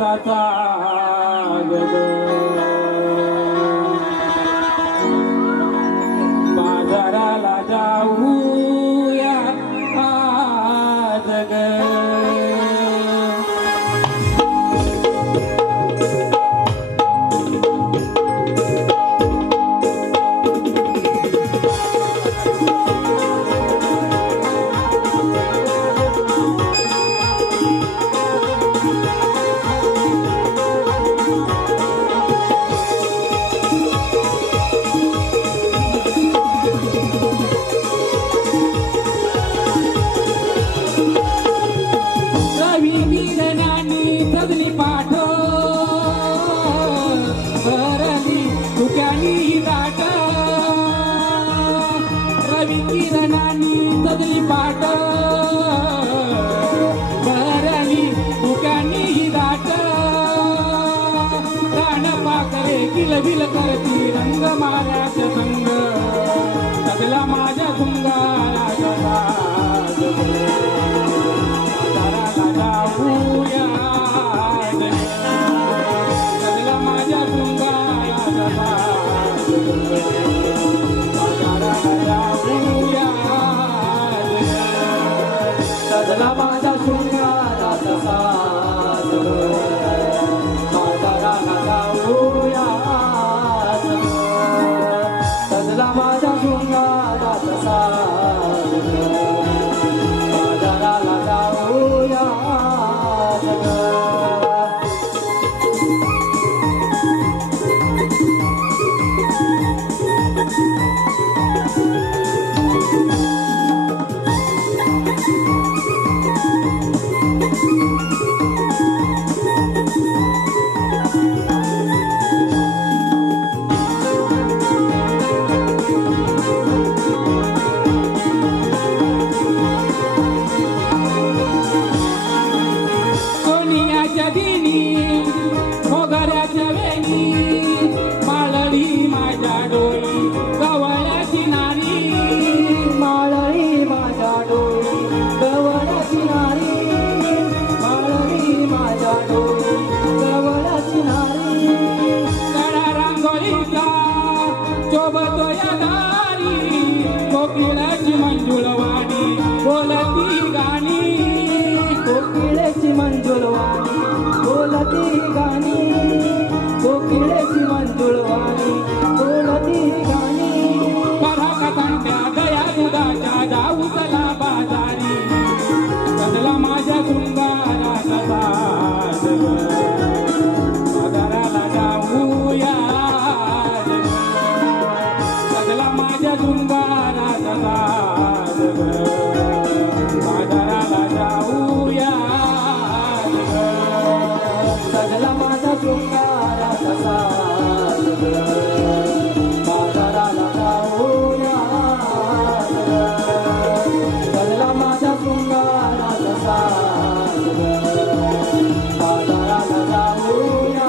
राताचा गग बाजाराला जाऊया आज ग किरणानी तदली पाट भरली दुकानी दाट कान पाकरे किलबिल करती रंग माऱ्याचा संग सगळा माझ्या गुंगारा जाऊया सगळा माझ्या गुंगारा सजला माझा शृंगाराचा साज बाजाराला जाऊया सजला माझा शृंगाराचा साज बाजाराला जाऊया मोगऱ्याच्या वेणी माळळी माझ्या डोळी गवळ्याची नारी माळळी माझ्या डोळी गवळ्याची नारी माळळी माझ्या डोळी गवळ्याची नारी कडा रांगोळीचा शोभतो या दारी कोकिळाची मंजुळवाणी बोलती गाणी कोकिळाची मंजुळवाणी बोलती गाणी कोकिळेची मंजुळवाणी बोलती गाणी पराका तांट्या गया दुधाच्या जाऊ चला बाजारी सजला माझ्या शृंगाराचा साज बाजाराला जाऊया सजला माझ्या शृंगाराचा साज बाजाराला जाऊया सजला माझा शृंगाराचा साज बाजाराला जाऊया सजला माझा शृंगाराचा साज बाजाराला जाऊया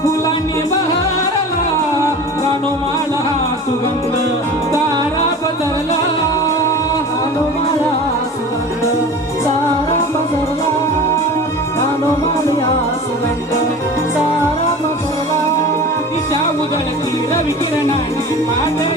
फुलांनी बहरला रानोमाला सुगंध तारा पसरला रानोमाला सुगंध सारा पसरला रानोमाला सुगंध सारा पसरला तिच्या उजळती रवी किरणाने माझ्या